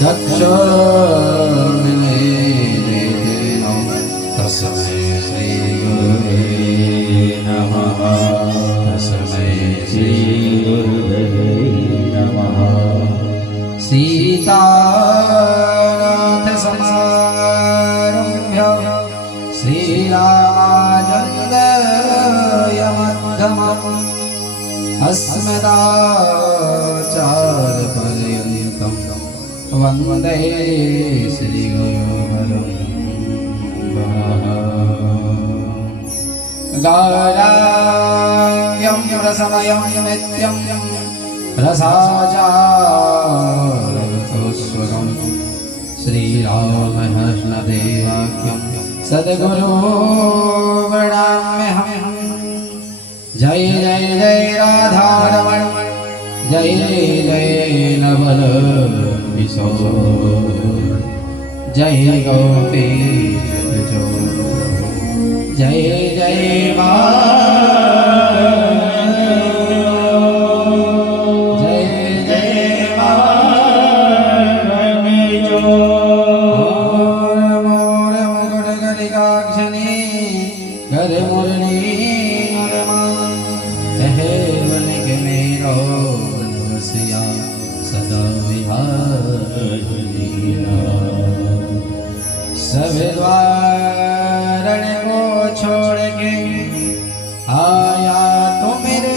चक्षुर्मिलितेन तस्मै श्रीगुरुवे नमः। तस्मै श्रीगुरुवे नमः। सीतानाथसमारम्भ्य श्रीरामानन्दमध्यमम् अस्मदाचार्यपर्यन्तं वन्दे श्रीगुरुपरम्पराम्। गाराव्यं रसमयं नित्यं रसाचारस्वगं श्रीरामकृष्णदेवाख्यं सद्गुरो प्रणम्यहम्। जय जय जय राधारमण जय जय नवल किशोर जय गोपीश जय जय जय जय मोर मुकुट गलिकाक्षणी कर मुरली सदा सब द्वारण को छोड़ के आया तो मेरे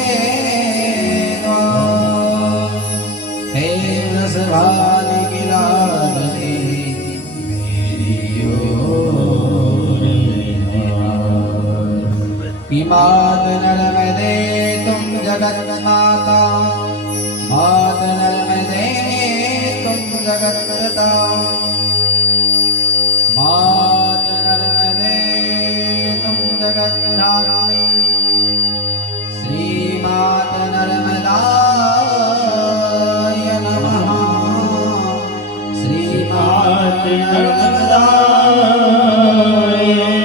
हे रसभान की लाडली मेरी ओर मात नर्मदे तुम जगत माता मात नर्मदे तुम जगत पिता मात नर्मदे तुम जगत धात्री श्री मात नर्मदाय नमः। श्री मात नर्मदाय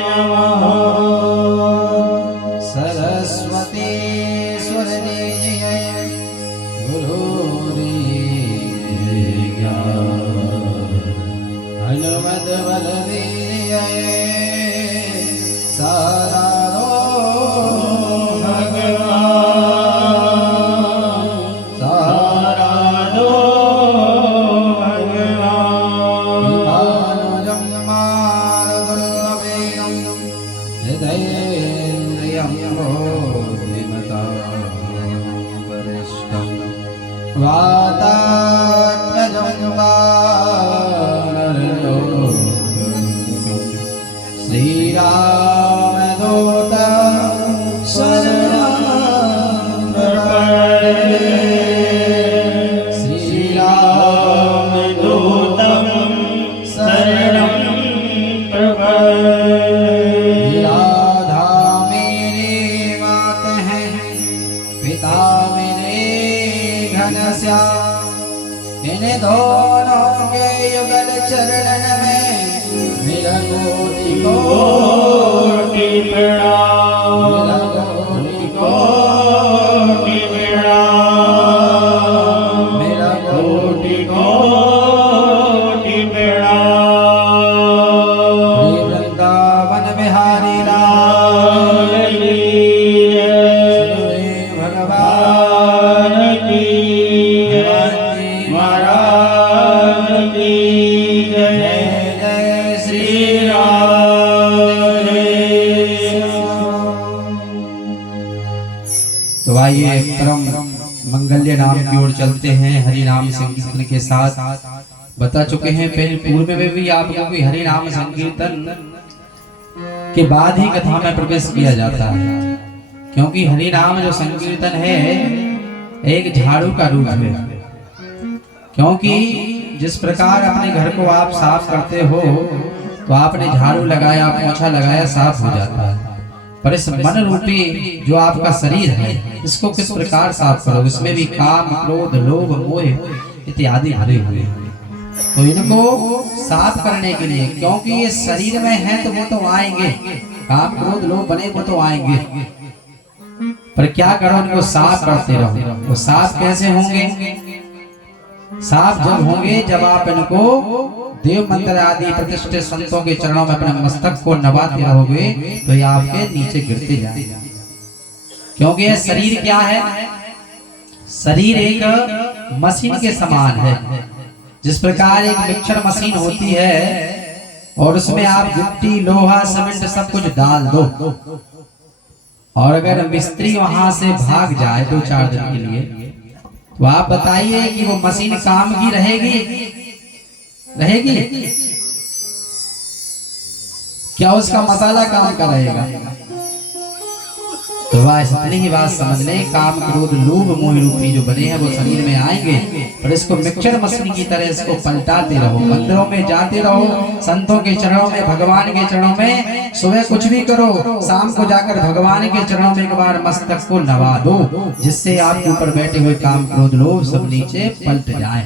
नमः। सरस्वती स्वरनी हनुमत बलवीर सारो भगवान सारो भगवान मारुतवेगं हृदयेन्द्रियं वरिष्ठं वातात्मजं श्रीरामदूत शरणं प्रपद्ये श्रीरामदूतं शरणं प्रपद्ये। राधा मेरी मात है पिता मेरे घनश्याम इन दोनों के युगल चरणन में मेरा कोटि कोटि प्रणाम मेरा कोटि कोटि प्रणाम मेरा कोटि कोटि प्रणाम। वृंदावन बिहारी लाल भगवान की महाराज की जय। तो आइए परम मंगल्य नाम की ओर चलते हैं। हरि नाम संकीर्तन के साथ बता चुके हैं पहले पूर्व में भी आपको कि हरि नाम संकीर्तन के बाद ही कथा में प्रवेश किया जाता है, क्योंकि हरि नाम जो संकीर्तन है एक झाड़ू का रूप है। क्योंकि जिस प्रकार अपने घर को आप साफ करते हो तो आपने झाड़ू लगाया, पोछा लगाया, साफ हो जाता है, पर इस मन रूपी जो आपका शरीर है इसको किस प्रकार साफ करो। इसमें भी काम, क्रोध, लोभ, मोह इत्यादि भरे हुए हैं। तो इनको साफ करने के लिए, क्योंकि ये शरीर में है तो वो तो आएंगे, काम, क्रोध, लोभ बने वो तो आएंगे, पर क्या करो, उनको साफ करते रहो। वो साफ कैसे होंगे? साफ जब होंगे जब आप इनको देव मंत्र आदि प्रतिष्ठित संतों के चरणों में अपने मस्तक को नवाते रहोगे तो ये आपके नीचे गिरते जाएंगे। क्योंकि यह शरीर क्या है? शरीर एक मशीन के समान है। जिस प्रकार एक मिक्सर मशीन होती है और उसमें आप गिट्टी लोहा सीमेंट सब कुछ डाल दो, और अगर मिस्त्री वहां से भाग जाए 2-4 दिन के लिए, तो आप बताइए कि वो मशीन काम की रहेगी? क्या उसका मसाला काम का रहेगा? तो बस इतनी ही बात समझ लें, काम क्रोध लोभ मोह रूपी जो बने हैं वो शरीर में आएंगे, पर इसको मिक्सर मशीन की तरह इसको पलटाते रहो, मंदिरों में जाते रहो, संतों के चरणों में, भगवान के चरणों में सुबह कुछ भी करो, शाम को जाकर भगवान के चरणों में एक बार मस्तक को नवा दो, जिससे आपके ऊपर बैठे हुए काम क्रोध लोभ सब नीचे पलट जाए,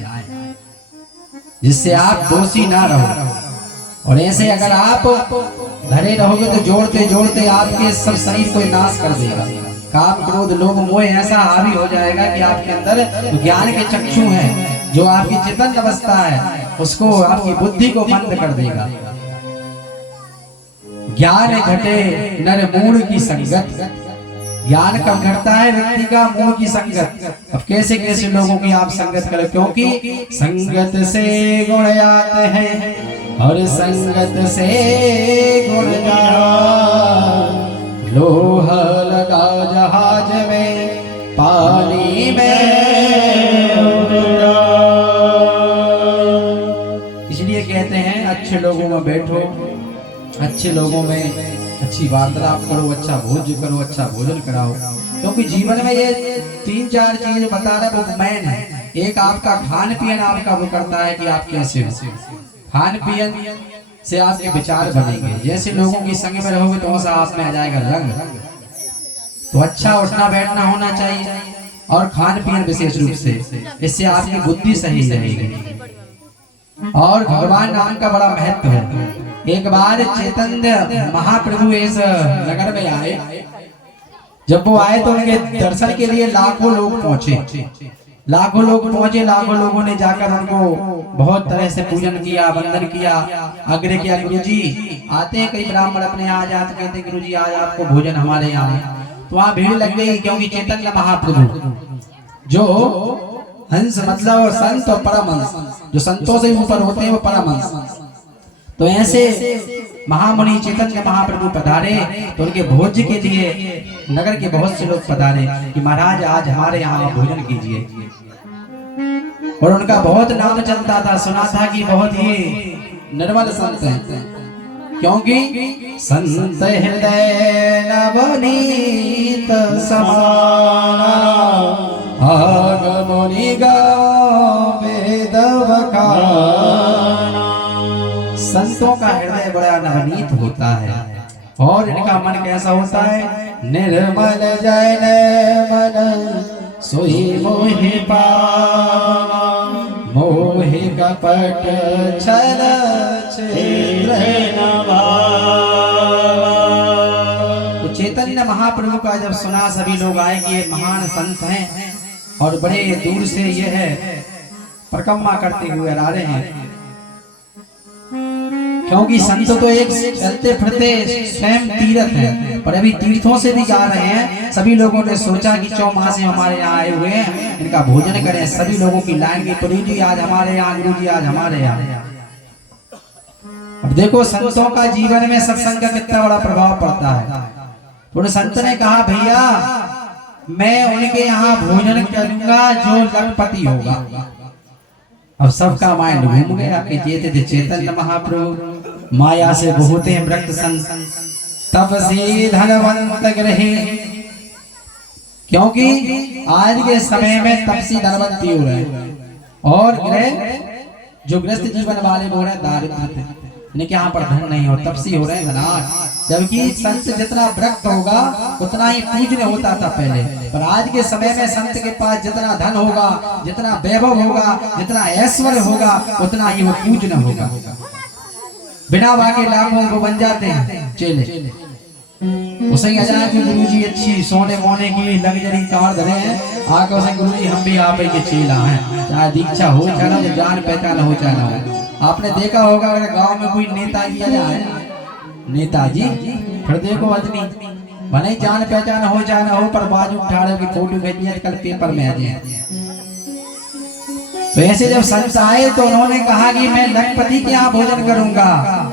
जिससे आप दोषी ना रहो। और ऐसे अगर आप धरे रहोगे तो जोड़ते जोड़ते आपके सब शरीर को नाश कर देगा। काम क्रोध लोभ मोह ऐसा हावी हो जाएगा कि आपके अंदर ज्ञान के चक्षु हैं, जो आपकी चेतन अवस्था है उसको, आपकी बुद्धि को बंद कर देगा। ज्ञान घटे नर मूढ़ की संगत। ज्ञान कब घटता है? व्यक्ति का मूढ़ की संगत। अब कैसे कैसे लोगों की आप संगत करें, क्योंकि संगत से गुण आते हैं और संगत से गुण जाए। लोह लगा जहाज में पानी में, इसलिए कहते हैं अच्छे लोगों में बैठो, अच्छे लोगों में अच्छी वार्तालाप करो, अच्छा भोज करो, अच्छा भोजन कराओ, क्योंकि जीवन में ये 3-4 चीज बता रहा है वो मैन है। एक आपका खान पीन आपका वो करता है कि आप कैसे हो, खान पीन से आपके विचार बनेंगे। जैसे लोगों की संग में रहोगे तो वैसा आप में आ जाएगा रंग। तो अच्छा उठना बैठना होना चाहिए, और खान पीन विशेष रूप से, इससे आपकी बुद्धि सही रहेगी। और भगवान नाम का बड़ा महत्व है। एक बार चैतन्य महाप्रभु इस नगर में आए, जब वो आए तो उनके दर्शन के लिए लाखों लोग पहुंचे, लाखों लोगों ने जाकर उनको बहुत तरह से पूजन किया, वंदन किया, आग्रह किया, गुरु जी आते हैं कई ब्राह्मण अपने यहाँ जाते, कहते गुरु जी आज आपको भोजन हमारे यहाँ है। तो वहाँ भीड़ लग गई, क्योंकि चैतन्य महाप्रभु जो हंस मतलब संत और परमहंस, जो संतों से ऊपर होते हैं वो परमहंस। तो ऐसे महामुनि चैतन्य महाप्रभु पधारे, तो उनके भोज के लिए नगर के बहुत से लोग पधारे कि महाराज आज हमारे यहाँ भोजन कीजिए। और उनका बहुत नाम चलता था, सुना था कि बहुत ही निर्मल संत हैं, क्योंकि संत हृदय नवनीत समाना आगमनि वेद वखाना। संतों का हृदय बड़ा नवनीत होता है, और इनका मन कैसा होता है? निर्मल जन मन सोई मोहि पावा, मोहि कपट छल छिद्र न भावा। तो चैतन्य महाप्रभु का जब सुना सभी लोग आए कि ये महान संत हैं और बड़े दूर से ये है परिक्रमा करते हुए आ रहे हैं, क्योंकि संत तो एक चलते फिरते स्वयं तीर्थ है, पर अभी तीर्थों से भी जा रहे हैं। सभी लोगों ने सोचा कि 4 माह से हमारे यहाँ आए हुए हैं, इनका भोजन करें। सभी लोगों की लाइन की, गुरु जी आज हमारे यहाँ, गुरु जी आज हमारे यहाँ। अब देखो संतों का जीवन में सत्संग का कितना बड़ा प्रभाव पड़ता है। तो संत ने कहा भैया मैं उनके यहाँ भोजन करूंगा जो लखपति होगा। अब सबका माइंड घूम गया कि थे चैतन्य महाप्रभु माया से बहुत ही व्रत संत, तब से धनवंत ग्रहे, क्योंकि आज के समय में तपसी धनवंती हो रहे हैं, और ग्रह जो ग्रस्त जीवन वाले हो रहे हैं दारिद्र, इनके यहाँ पर धन नहीं हो, तपसी हो रहे हैं धनाढ़। जबकि संत जितना व्रत होगा उतना ही पूजनीय होता था पहले, पर आज के समय में संत के पास जितना धन होगा, जितना वैभव होगा, जितना ऐश्वर्य होगा, उतना ही वो पूजनीय होगा। बिना वाके लाखों को बन जाते हैं चेले, उसे ही अजान की गुरुजी अच्छी सोने मोने की लग्जरी कार धरे हैं, आके उसे गुरुजी हम भी आप ही के चेला हैं, चाहे दीक्षा हो चाहे ना, जान पहचान हो चाहे ना हो। आपने देखा होगा अगर गांव में कोई नेताजी आ जाए, नेताजी फिर देखो अदनी भले जान पहचान हो चाहे ना हो, पर बाजू उठाड़े की फोटो भेजी आजकल पेपर में आ जाए। तो ऐसे जब संत आए तो उन्होंने कहा कि मैं लखपति के यहाँ भोजन करूंगा।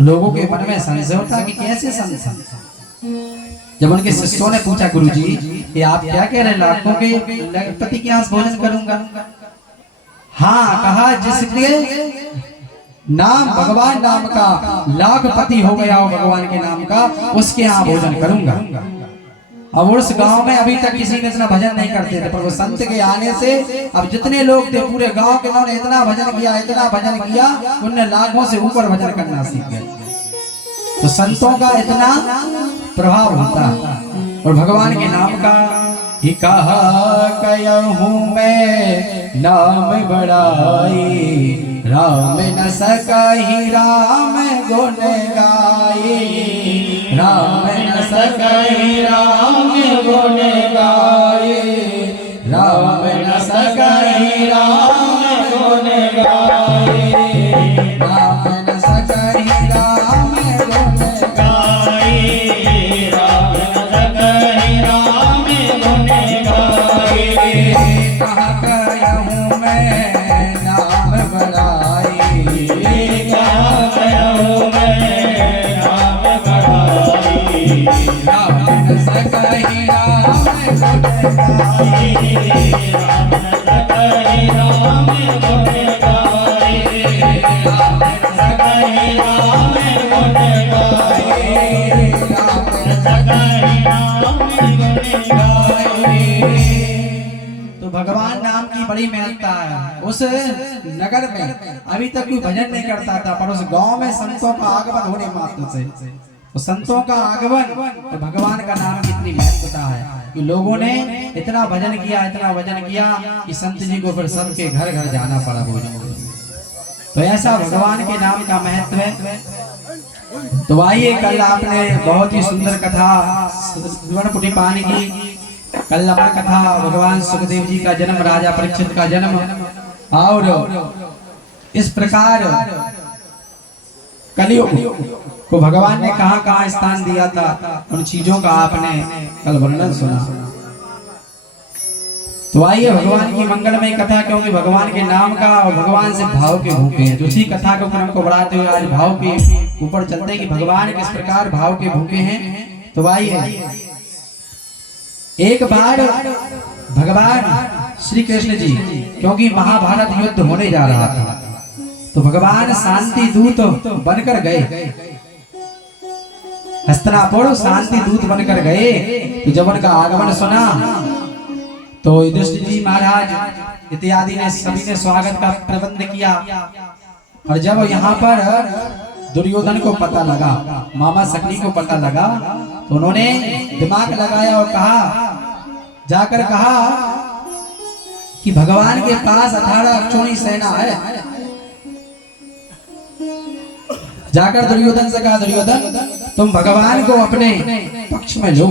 लोगों के मन में संशय होता कि कैसे संत। जब उनके शिष्यों ने पूछा गुरुजी कि आप क्या कह रहे हैं, लाखों के लखपति के यहाँ भोजन करूंगा? हाँ कहा, जिसके नाम भगवान नाम का लाखपति हो गया हो भगवान के नाम का, उसके यहाँ भोजन करूंगा। अब उस गांव में अभी तक किसी ने इतना भजन नहीं करते थे, पर वो संत के आने से अब जितने लोग थे पूरे गांव के, उन्होंने इतना भजन किया, इतना भजन किया, उनने लाखों से ऊपर भजन करना सीख गए। तो संतों का इतना प्रभाव होता है। और भगवान के नाम का ही कहा कहूँ मैं नाम बड़ाई, राम न सकहि राम गुण गाई, राम न सकहि राम गुण गाई, राम न सकहि राम गुण गाई, राम न सकहि राम गुण गाई, राम न सकहि राम गुण गाई। कहा कहूँ मैं नाम बड़ाई, कहा कहूँ मैं नाम बड़ाई, राम न सकहि राम गुण गाई, राम न सकहि राम गुण गाई, राम न सकहि राम गुण गाई, राम न सकहि राम गुण गाई। तो भगवान नाम की बड़ी महत्ता है। उस नगर में अभी तक कोई भजन नहीं करता था, पर उस गांव में संतों का आगमन होने मात्र से, तो संतों का आगमन तो भगवान का नाम की इतनी महत्ता है कि लोगों ने इतना भजन किया, इतना भजन किया कि संत जी को फिर सबके घर घर जाना पड़ा भोजन। तो ऐसा भगवान के नाम का महत्व है। तो आइए, कल आपने बहुत ही सुंदर कथा सुवर्ण पानी की, कल अमर कथा भगवान सुखदेव जी का जन्म, राजा परीक्षित का जन्म, और इस प्रकार कलियुग को भगवान ने कहां कहां स्थान दिया था, उन चीजों का आपने कल वर्णन सुना। तो आइए भगवान की मंगलमय कथा, क्योंकि भगवान के नाम का और भगवान से भाव के भूखे हैं, तो उसी कथा को क्रम को बढ़ाते हुए आज भाव के ऊपर चलते हैं कि भगवान किस प्रकार भाव के भूखे हैं। तो आइए, एक बार भगवान श्री कृष्ण जी, क्योंकि महाभारत युद्ध होने जा रहा था, तो भगवान शांति दूत बनकर गए, हस्तिनापुर शांति दूत बनकर गए। तो जब उनका आगमन सुना तो युधिष्ठिर जी महाराज इत्यादि ने सभी ने स्वागत का प्रबंध किया। और जब यहाँ पर दुर्योधन को पता लगा, मामा शक्ति को पता लगा, तो उन्होंने दिमाग लगाया और कहा, जाकर कहा कि भगवान के पास 18 अक्षौणी सेना है। जाकर दुर्योधन से कहा, दुर्योधन तुम भगवान को अपने पक्ष में लो।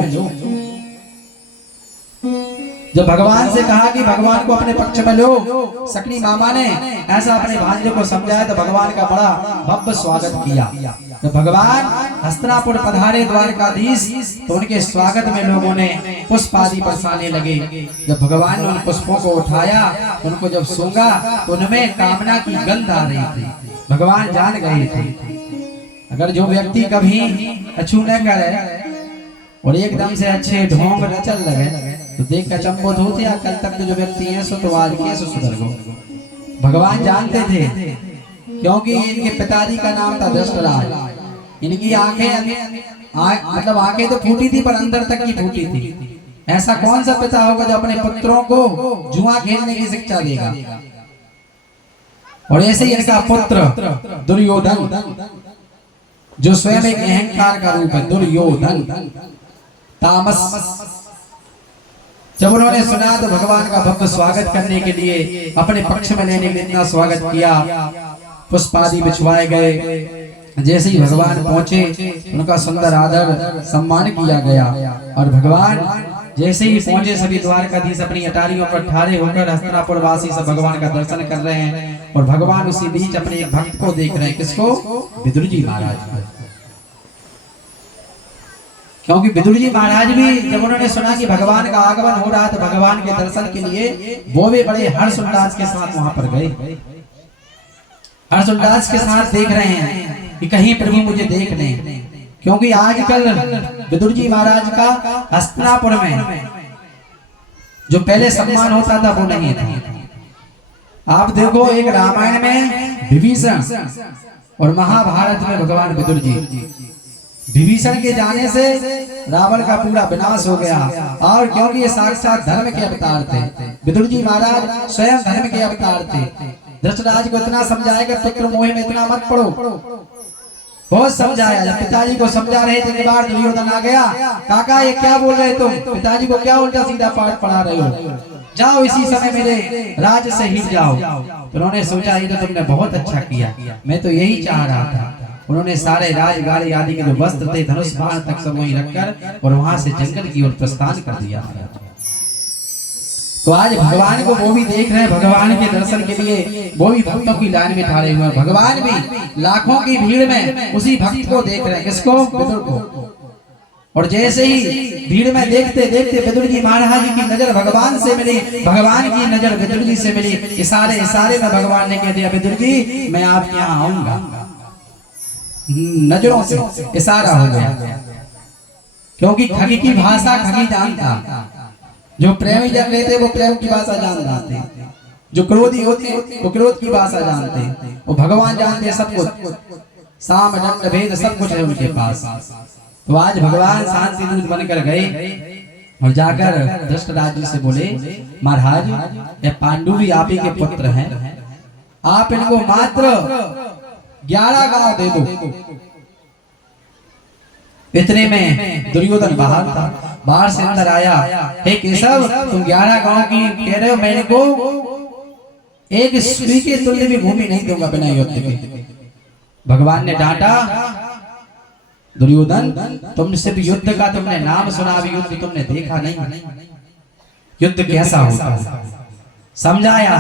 जब भगवान से कहा कि भगवान को अपने पक्ष में लो, शक्ति मामा ने ऐसा अपने भांजे को समझाया, तो भगवान का बड़ा भव्य स्वागत किया। तो भगवान हस्तिनापुर पधारे द्वारकाधीश, तो उनके स्वागत में लोगों ने पुष्प आदि बरसाने लगे। जब भगवान ने उन पुष्पों को उठाया, उनको जब सूंघा, तो उनमें कामना की गंध आ रही थी। भगवान जान गए थे अगर जो व्यक्ति कभी अछू न करे और एकदम से अच्छे ढोंग रचल लगे, तो देख कर चंबोध होते, कल तक जो व्यक्ति है सो तो आज कैसे सुधर गो। भगवान जानते थे, क्योंकि इनके पिताजी का नाम था धृतराज। इनकी आंखें आंखें तो फूटी थी, पर अंदर तक की फूटी थी। ऐसा कौन सा पिता होगा जो अपने पुत्रों को जुआ खेलने की शिक्षा देगा। और ऐसे ही इनका पुत्र दुर्योधन, जो स्वयं एक अहंकार का रूप है, दुर्योधन तामस। जब उन्होंने सुना तो भगवान का भव्य स्वागत करने के लिए अपने पक्ष में लेने के लिए इतना स्वागत किया। पुष्प आदि बिछवाए गए, जैसे ही भगवान पहुंचे उनका सुंदर आदर सम्मान किया गया और भगवान जैसे ही पहुंचे सभी द्वारकाधीश अपनी अटारियों पर ठाड़े होकर हस्तिनापुर वासी सब भगवान का दर्शन कर रहे हैं और भगवान उसी बीच अपने एक भक्त को देख रहे हैं। किसको? विदुर जी महाराज को। क्योंकि विदुर जी महाराज भी जब उन्होंने सुना कि भगवान का आगमन हो रहा था भगवान के दर्शन के लिए वो भी बड़े हर्ष उल्लास के साथ वहां पर गए। हर्ष उल्लास के साथ देख रहे हैं कि कहीं प्रभु मुझे देख लें, क्योंकि आजकल विदुर जी महाराज का हस्तिनापुर में जो पहले सम्मान होता था वो नहीं था। आप देखो एक रामायण में विभीषण और महाभारत में भगवान विदुर जी। विभीषण के जाने से रावण का पूरा विनाश हो गया और क्योंकि ये साक्षात धर्म के अवतार थे, विदुर जी महाराज स्वयं धर्म के अवतार थे। धृतराज को इतना समझाया पुत्र मोह में इतना मत पड़ो, बहुत समझाया। जब पिताजी को समझा रहे थे एक बार दुर्योधन आ गया, काका ये क्या बोल रहे तुम, पिताजी को क्या उल्टा सीधा पाठ पढ़ा रहे हो, जाओ इसी समय मेरे राज से हिट जाओ। तो उन्होंने सोचा ये तो तुमने बहुत अच्छा किया, मैं तो यही चाह रहा था। उन्होंने सारे राज गाड़ी आदि के जो वस्त्र थे धनुष बाण तक सब वहीं रखकर और वहां से जंगल की ओर प्रस्थान कर दिया। तो आज भगवान को वो भी देख रहे हैं, भगवान के दर्शन के लिए वो भी भक्तों की लाइन में खड़े हुए हैं। भगवान भी लाखों की भीड़ में उसी भक्त को देख रहे हैं। किसको? विदुर को। और जैसे ही भीड़ में देखते देखते विदुर जी महाराज की नजर भगवान से मिली, भगवान की नजर विदुर जी से मिली। इशारे इशारे में भगवान ने कह दिया विदुर जी मैं आपके यहाँ आऊंगा। नजरों से इशारा हो गया, क्योंकि खगी की भाषा खगी जानता। जो प्रेमी जन रहते वो प्रेम की भाषा जानते, जो क्रोधी होते वो क्रोध की भाषा जानते, वो भगवान जानते सब कुछ, साम दंड भेद सब कुछ है उनके पास। तो आज भगवान शांति दूत बनकर गए और जाकर धृतराज जी से बोले महाराज ये पांडु भी आप ही के पुत्र हैं, आप इनको मात्र 11 गांव दे दो। इतने में दुर्योधन बाहर था, बाहर से अंदर आया, हे केशव तुम 11 गांव की कह रहे हो, मैंने को एक सुई के तुल्य भी भूमि नहीं दूंगा बिना युद्ध के। भगवान ने डांटा दुर्योधन तुम सिर्फ युद्ध का तुमने नाम सुना, अभी युद्ध तुमने देखा नहीं, युद्ध कैसा होता है समझाया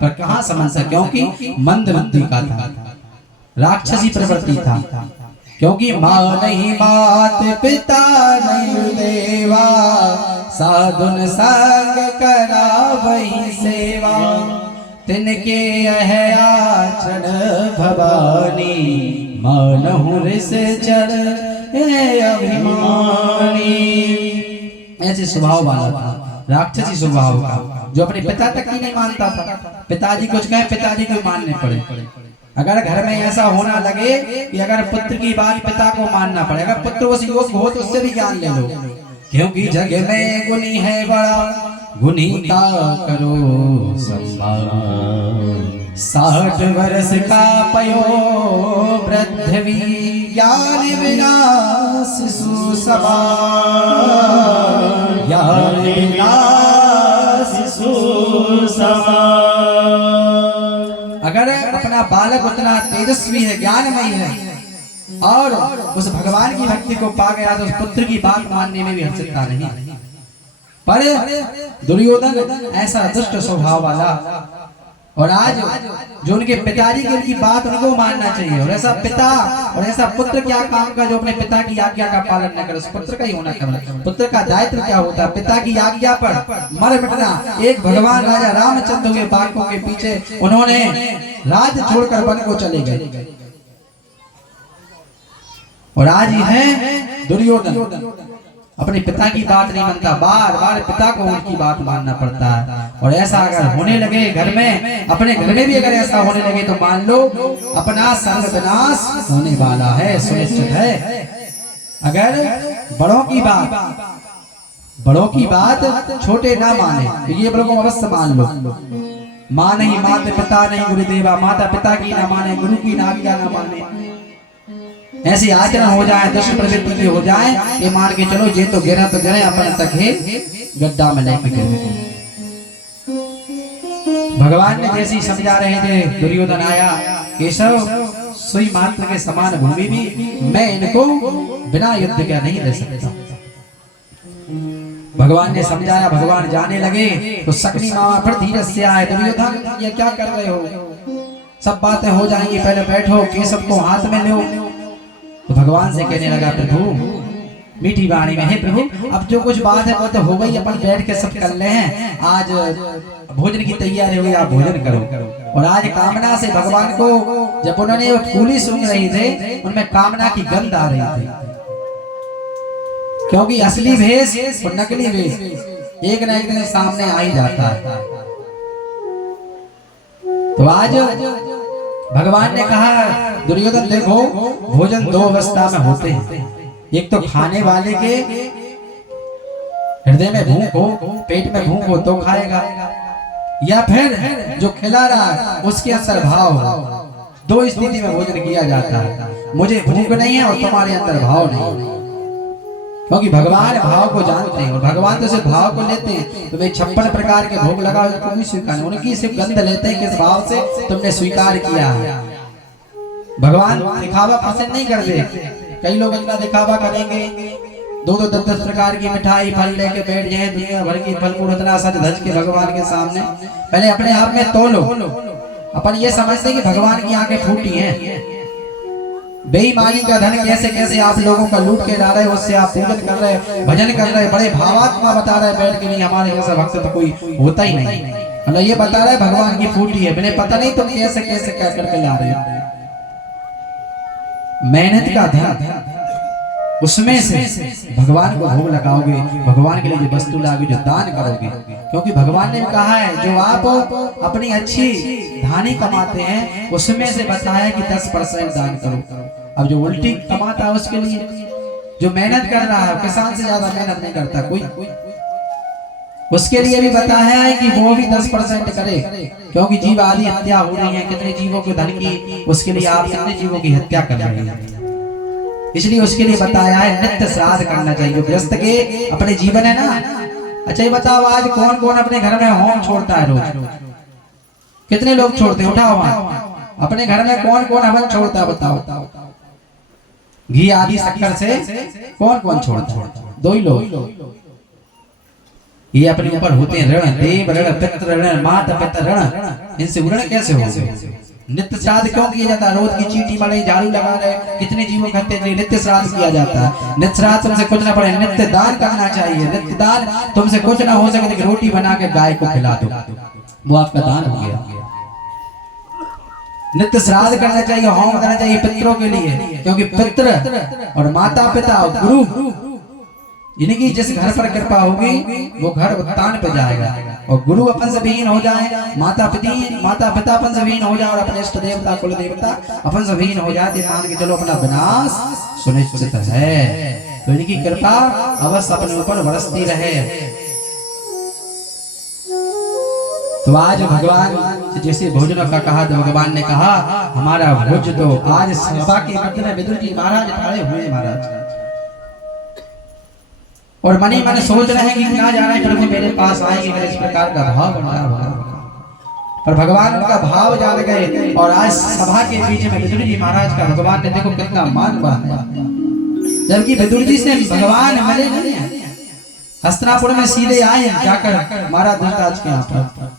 पर कहां समझ सका, क्योंकि मंद बुद्धि का था, राक्षसी प्रवृत्ति था। क्योंकि माँ नहीं बात पिता नहीं देवा, साधुन संग करा वही सेवा, तिनके आचरण भवानी, मानहु रिस चर अभिमानी। ऐसे स्वभाव वाला था, राक्षसी स्वभाव का, जो अपने पिता तक ही नहीं मानता था। पिताजी कुछ कहे पिताजी को मानने पड़े। अगर घर में ऐसा होना लगे कि अगर पुत्र की बात पिता को मानना पड़े, अगर पुत्र उस योग्य हो तो उससे भी ज्ञान ले लो, क्योंकि जग में गुणी है बड़ा, गुणी का करो सम्मान। 60 वर्ष का पयो वृद्ध भी, ज्ञान बिना शिशु समान, ज्ञान बिना शिशु समान। अगर अपना बालक उतना तेजस्वी है, ज्ञानमयी है और उस भगवान की भक्ति को पा गया तो उस पुत्र की बात मानने में भी हर्षिता नहीं। पर दुर्योधन ऐसा दुष्ट स्वभाव वाला, और आज जो उनके पिताजी की उनकी बात उनको मानना चाहिए, और ऐसा पिता और ऐसा पुत्र क्या काम का जो अपने पिता की आज्ञा का पालन न करे, उस पुत्र का ही होना चाहिए। पुत्र का दायित्व क्या होता है? पिता की आज्ञा पर मर मिटना। एक भगवान राजा रामचंद्र हुए बालकों के पीछे, उन्होंने राज छोड़कर वन को चले गए, और आज है दुर्योधन अपने पिता की बात नहीं मानता, बार बार पिता को उनकी बात मानना पड़ता है। और ऐसा अगर होने लगे घर में, अपने घर में भी अगर ऐसा होने लगे तो मान लो अपना सर्वनाश होने वाला है, सुनिश्चित है। अगर बड़ों की बात छोटे ना माने तो ये बड़ों को अवश्य मान लो। माँ नहीं माता पिता नहीं गुरुदेवा, माता पिता की ना माने, गुरु की ना आज्ञा ना माने, ऐसी आचरण हो जाए, दुष्ट प्रवृत्ति की हो जाए, ये मान के चलो ये तो गिरा तो गिरे, अपन तक है गड्ढा में नहीं गिरे। भगवान ने जैसी समझा रहे थे, दुर्योधन आया, केशव सुई मात्र के समान भूमि भी मैं इनको बिना युद्ध के नहीं दे सकता। भगवान ने समझाया, भगवान जाने लगे तो सकनी मामा फिर धीरज से आए। दुर्योधन ये क्या कर रहे हो, सब बातें हो जाएंगी, पहले बैठो, केशव को हाथ में लो। तो भगवान से कहने लगा, प्रभु मीठी वाणी में, हे प्रभु अब जो कुछ बात है वो तो हो गई, अपन बैठ के सब कर ले हैं। आज भोजन की तैयारी हुई, आप भोजन करो। और आज कामना से भगवान को जब उन्होंने वो फूली सूंघ रही थे, उनमें कामना की गंध आ रही थी, क्योंकि असली भेष और नकली भेष एक न एक दिन सामने आ ही जाता है। तो आज भगवान ने कहा, दुर्योधन देखो भोजन दो अवस्था में होते हैं, एक तो खाने वाले के हृदय में भूख हो, पेट में भूख हो तो खाएगा, या फिर जो खिला रहा उसके अंदर भाव हो। दो स्थिति में भोजन किया जाता है, मुझे भूख नहीं है और तुम्हारे अंदर भाव नहीं, क्योंकि भगवान भाव को जानते हैं और भगवान तो सिर्फ भाव को लेते हैं। तुम्हें 56 प्रकार के भोग लगा, उनको भी स्वीकार नहीं, उनकी सिर्फ गंध लेते हैं, किस भाव से तुमने स्वीकार किया है। भगवान दिखावा पसंद नहीं करते। कई लोग इतना दिखावा करेंगे, 2-2, 10-10 प्रकार की मिठाई फल लेके बैठ जाए, दुनिया भर की फल फूल इतना सज धज के भगवान के सामने। पहले अपने आप में तोलो। अपन ये समझते हैं कि भगवान की आंखें फूटी हैं, बेईमानी का धन कैसे कैसे आप लोगों का लूट के ला रहे, उससे आप पूजन कर रहे, भजन कर रहे, बड़े भावात्मा बता रहे बैठ के, नहीं हमारे जैसा भक्त तो कोई होता ही नहीं, मतलब ये बता रहे भगवान की फूटी है। मैंने पता नहीं तुम कैसे कैसे क्या करके ला रहे हो। मेहनत का धन, उसमें से भगवान को भोग लगाओगे, भगवान के लिए जो वस्तु लाओगे, जो दान करोगे, क्योंकि भगवान ने कहा है जो आप अपनी अच्छी धानी कमाते हैं उसमें से बताया कि 10% दान करो। अब जो उल्टी कमाता है उसके लिए, जो मेहनत कर रहा है, किसान से ज्यादा मेहनत नहीं करता कोई, उसके लिए भी बताया है कि वो भी 10% करे, क्योंकि जीव आदि हत्या हो रही है, कितने जीवों के धन की, उसके लिए आप कितने जीवों की हत्या कर रहे हैं, इसलिए उसके लिए बताया है नित्य श्राद्ध करना चाहिए। गृहस्थ के अपने जीवन है ना। अच्छा ये बताओ आज कौन कौन अपने घर में होम छोड़ता है रोज, कितने लोग छोड़ते हैं, उठाओ अपने घर में कौन कौन हवन छोड़ता है, बताओ। घी आदि शक्कर से कौन कौन छोड़ता है, 2 ही लोग। ये अपने ऊपर होते हैं ऋण, देव ऋण, पितृ ऋण, माता पिता ऋण, इनसे ऋण कैसे हो। नित्य श्राद्ध क्यों किया जाता है, रोज की चीटी मरे, झाड़ू लगा रहे, कितने जीवों के हत्या, नित्य श्राद्ध किया जाता है। नित्य श्राद्ध तुमसे कुछ ना पड़े, नित्य दान करना चाहिए। नित्य दान तुमसे कुछ ना हो सके तो रोटी बना के गाय को खिला दो, वो आपका दान हो गया। नित्य श्राद्ध करना चाहिए, होम करना चाहिए पितरों के लिए, क्योंकि पितृ और माता पिता और गुरु, इनकी जिस घर पर कृपा होगी वो घर उत्तान पे जाएगा, और गुरु अपन से विहीन हो जाए, माता पिता अपन से विहीन हो जाए, और अपने इष्ट देवता कुल देवता अपन से विहीन हो जाए, मान के चलो अपना विनाश सुनिश्चित है। तो इनकी कृपा अवश्य अपने ऊपर बरसती रहे। तो आज भगवान जैसे भोजन का कहा, तो भगवान ने कहा हमारा भोज तो आज सभा के मध्य में विदुर जी महाराज खड़े हुए महाराज, और मन ही मन सोच रहे हैं कि क्या जा रहे हैं प्रभु मेरे पास आएंगे, इस प्रकार का भाव बन रहा होगा। पर भगवान उनका भाव जान गए, और आज सभा के बीच में विदुर जी महाराज का भगवान ने देखो कितना मान बढ़ाया, जबकि विदुर जी से भगवान मिले नहीं है, हस्तिनापुर में सीधे आए जाकर महाराज धृतराज के यहाँ पर,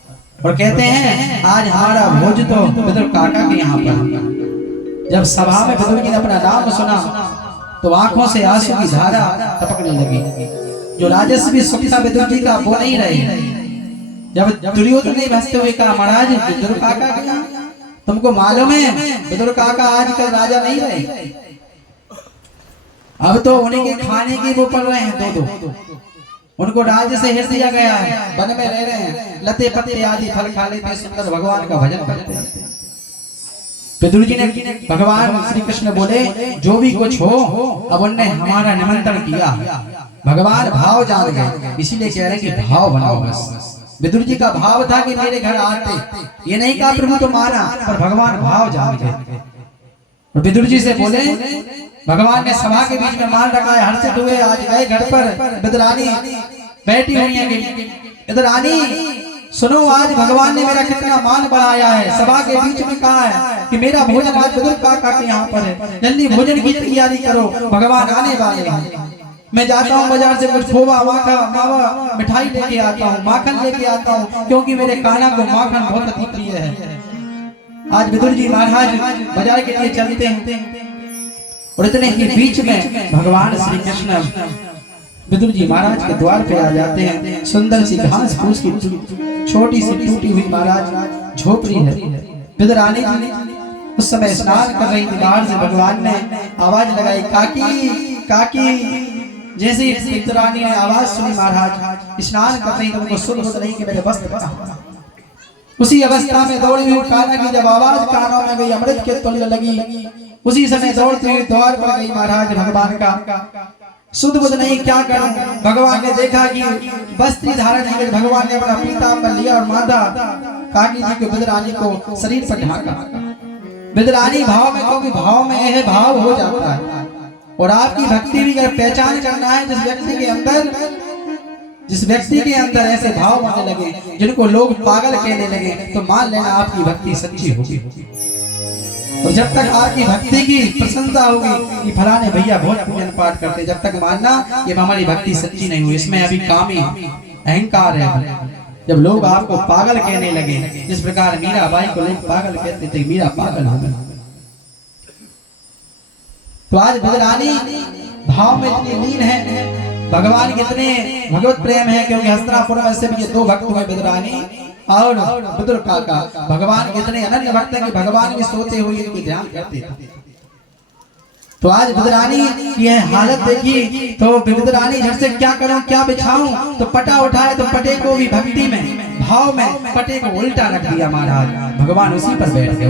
और कहते हैं आज हमारा भोज तो विदुर काका के यहाँ पर। जब सभा में विदुर जी ने अपना नाम सुना तो आंखों से आंसू की धारा टपकने लगी। जो राजस्वी सुख था विदुर जी का वो नहीं रहे। जब दुर्योधन ने हंसते हुए कहा महाराज विदुर काका क्या, तुमको मालूम है विदुर काका आजकल राजा नहीं रहे, अब तो उन्हीं के खाने की वो पड़ रहे हैं, दो उनको राज्य से हिर दिया गया है, वन में रह रहे हैं, लते पत्ते आदि फल खा लेते, सुंदर भगवान का भजन करते हैं। विदुर जी ने भगवान श्री कृष्ण बोले जो भी कुछ हो, अब उनने हमारा निमंत्रण किया, भगवान भाव जान गए, इसीलिए कह रहे हैं कि भाव बनाओ बस। विदुर जी का भाव था कि मेरे घर आते, ये नहीं कहा प्रभु तो माना, पर भगवान भाव जान गए। और विदुर जी से बोले भगवान ने सभा के बीच में मान रखा है, हर्षित हुए, आज गए घर पर, विदुरानी बैठी हुई है, विदुरानी सुनो आज भगवान ने मेरा कितना मान बढ़ाया है, सभा के बीच में कहा है कि मेरा भोजन आज विदुर काका के यहाँ पर है, जल्दी भोजन की तैयारी करो, भगवान आने वाले हैं। मैं जाता हूँ बाजार से कुछ खोवा माखा मावा मिठाई लेके आता हूँ, माखन लेके आता हूँ, क्योंकि मेरे कान्हा को माखन बहुत अति प्रिय है। आज विदुर जी महाराज बाजार के लिए चलते हैं और इतने ही बीच में भगवान श्री कृष्ण विदुर जी महाराज के द्वार पे आ जाते हैं। सुंदर सी घास फूस की छोटी सी टूटी हुई महाराज झोपड़ी है। विदुरानी जी उस समय स्नान कर रही थी, बाहर से भगवान ने आवाज लगाई, काकी काकी। जैसे ही विदुरानी ने आवाज सुनी, महाराज स्नान कर रही तो उनको सुन नहीं कि मेरे वस्त्र। उसी अवस्था में दौड़ी हुई कान्हा की जब आवाज कानों में गई, अमृत के तुल्य लगी, उसी समय दौड़ती हुई द्वार पर गई महाराज भगवान का। सुध बुध नहीं क्या करूं। भगवान ने देखा कि वस्त्र धारण नहीं, भगवान ने अपना पीताम्बर लिया और माथा काकी जी को विदुरानी को शरीर पर ढाका। विदुरानी भाव में, क्योंकि भाव में यह भाव हो जाता है। और आपकी भक्ति भी अगर पहचान करना है, जिस व्यक्ति के अंदर ऐसे भाव आने लगे जिनको लोग पागल कहने लगे, तो मान लेना आपकी भक्ति सच्ची होगी। और जब तक आपकी भक्ति की प्रशंसा होगी कि फलाने भैया बहुत पूजन पाठ करते, जब तक मानना ये हमारी भक्ति सच्ची नहीं हुई, इसमें अभी कामी अहंकार है। जब लोग आपको पागल कहने लगे, जिस प्रकार मीराबाई को लोग पागल कहते थे, मीरा पागल हो गई। तो आज विदुरानी भाव में इतनी लीन है, भगवान कितने भगवत प्रेम है, क्योंकि हस्तिनापुर में से भी ये दो भक्त हुए, विदुरानी और विदुर काका। भगवान कितने अनन्य भक्त हैं कि भगवान भी सोते हुए इनकी ध्यान करते थे। तो आज विदुरानी की हालत देखी तो विदुरानी झट से क्या करूं क्या बिछाऊं, तो पटा उठाए तो पटे को भी भक्ति में भाव में पटे को उल्टा रख दिया महाराज। भगवान उसी पर बैठ गए,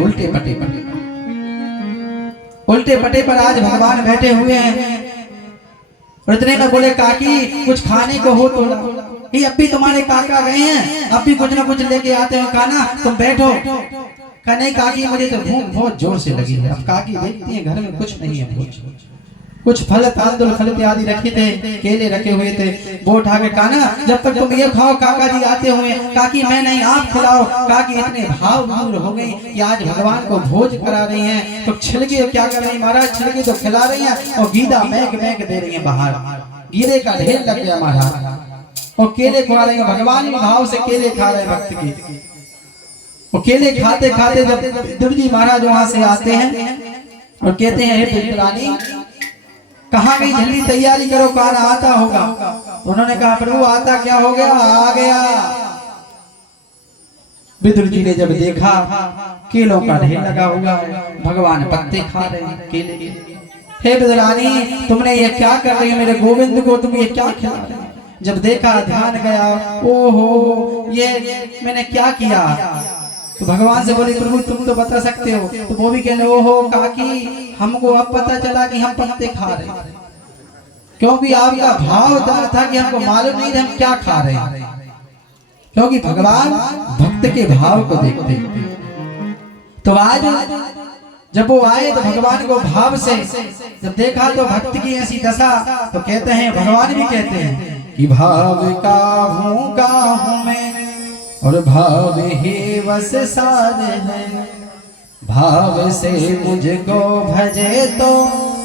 उल्टे पटे पर आज भगवान बैठे हुए हैं। और इतने में बोले, काकी कुछ खाने को हो तो अब भी तुम्हारे काका गए हैं, अब भी कुछ ना कुछ लेके आते हो, कान्हा तुम बैठो। कहने काकी मुझे तो भूख बहुत जोर से लगी है। अब काकी देखती है घर में कुछ नहीं है, कुछ फल तांदुल फल इत्यादि रखे थे, केले रखे हुए थे, वो उठा के, कान्हा जब तक तुम ये खाओ काका जी आते हुए। काकी मैं नहीं, आप खिलाओ। काकी इतने भाव दूर हो गई कि आज भगवान को भोज करा रही हैं, तो छिलके क्या कर रही महाराज, छिलके तो खिला रही हैं और गीदा महक दे रही है बाहर, गीदे का ढेर लग गया महाराज। और केले खा रहे हैं, भगवान भी भाव से केले खा रहे हैं भक्त के। और केले खाते खाते जब विदुर जी महाराज वहां से आते हैं और कहते हैं, हे विदुरानी कहाँ गई, जल्दी तैयारी करो, कान्हा आता होगा। उन्होंने कहा, प्रभु आता क्या हो गया, आ गया। विदुर जी ने जब देखा केलों का ढेर लगा हुआ है, भगवान पत्ते खा रहे हैं केले। हे विदुरानी तुमने ये क्या कर रही है, मेरे गोविंद को तुम ये क्या खिला रहे हो। जब देखा ध्यान गया, ओहो ये मैंने क्या किया। तो भगवान से बोले, प्रभु तुम तो बता सकते हो। तो वो भी कहने, ओहो काकी हमको अब पता चला कि हम पत्ते खा रहे हैं, क्योंकि आपका भाव इतना था कि हमको मालूम नहीं था हम क्या खा रहे हैं। क्योंकि भगवान भक्त के भाव को देखते हैं। तो आज जब वो आए तो भगवान को भाव से जब देखा तो भक्त की ऐसी दशा, तो कहते हैं, भगवान भी कहते हैं कि भाव का हूँ मैं और भाव ही वस सार है, भाव से मुझको भजे तो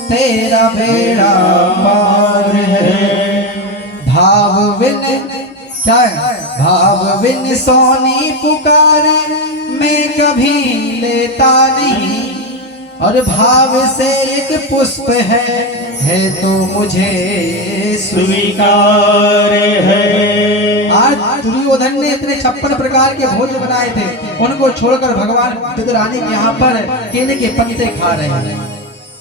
तेरा बेड़ा पार है। भाव बिन क्या है, भाव बिन सोनी पुकारे मैं कभी लेता नहीं, और भाव से एक पुष्प है तो मुझे स्वीकार है। आज दुर्योधन ने इतने 56 प्रकार के भोज बनाए थे, उनको छोड़कर भगवान विदुरानी के यहाँ पर केले के पत्ते खा रहे हैं।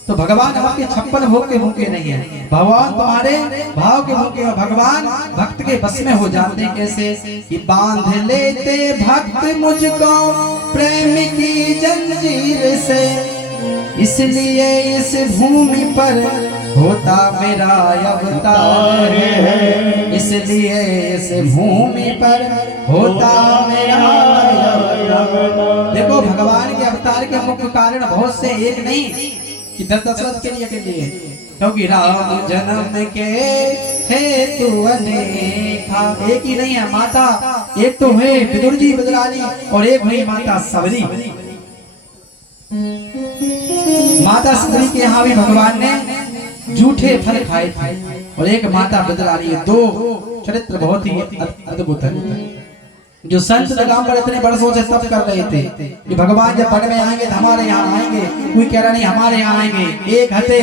तो भगवान आपके 56 भोग के भूखे नहीं है, भगवान तुम्हारे भाव के भूखे हैं। भगवान भक्त के बस में हो जाते हैं कैसे कि बांध लेते भक्त मुझको प्रेम की जंजीर से, इसलिए इस भूमि पर होता मेरा अवतार है, इसलिए इस भूमि पर होता मेरा अवतार। देखो भगवान के अवतार के मुख्य कारण बहुत से, एक नहीं कि दशरथ के लिए, क्योंकि राम जन्म के हेतु अनेका, एक ही नहीं है माता, एक तो है विदुर जी विदुरानी और एक हुई माता सबरी। माता सुंदरी के यहाँ भी भगवान ने जूठे फल खाए थे और एक माता बदलानी है। दो चरित्र बहुत ही अद्भुत है जो संत दिगंबर इतने वर्षों से तप कर रहे थे कि भगवान जब वन में आएंगे तो हमारे यहाँ आएंगे। कोई कह रहा नहीं हमारे यहाँ आएंगे। एक हते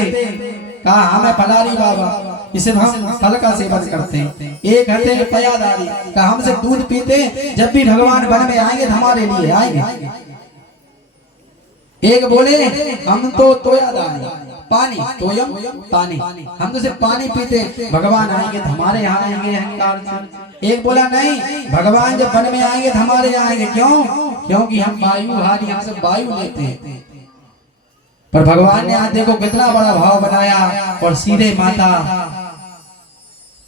कहा हमें फलारी बाबा इसे हम फल का सेवन करते हैं। एक हते पयादारी कहा हमसे दूध पीते जब भी भगवान वन में आएंगे तो हमारे लिए आएंगे। एक बोले हम तो तोयादारी पानी तोयम पानी हम तो सिर्फ पानी पीते भगवान आएंगे तो हमारे यहाँ आएंगे अहंकार से। एक बोला नहीं भगवान जब वन में आएंगे तो हमारे यहाँ आएंगे। क्यों? क्योंकि हम वायु हारी हमसे वायु लेते हैं। पर भगवान ने आज देखो कितना बड़ा भाव बनाया और सीधे माता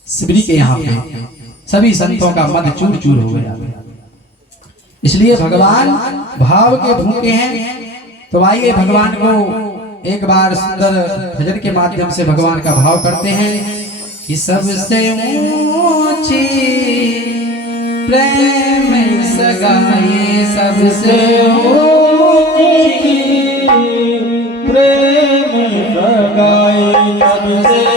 शिवरी के यहाँ पे सभी संतों का मन चूर चूर हो गया। इसलिए भगवान भाव के भूखे हैं। तो आइए भगवान को एक बार सुंदर भजन के माध्यम से भगवान का भाव करते हैं कि सबसे ऊंची प्रेम सगाई सबसे ऊंची प्रेम सगाई सबसे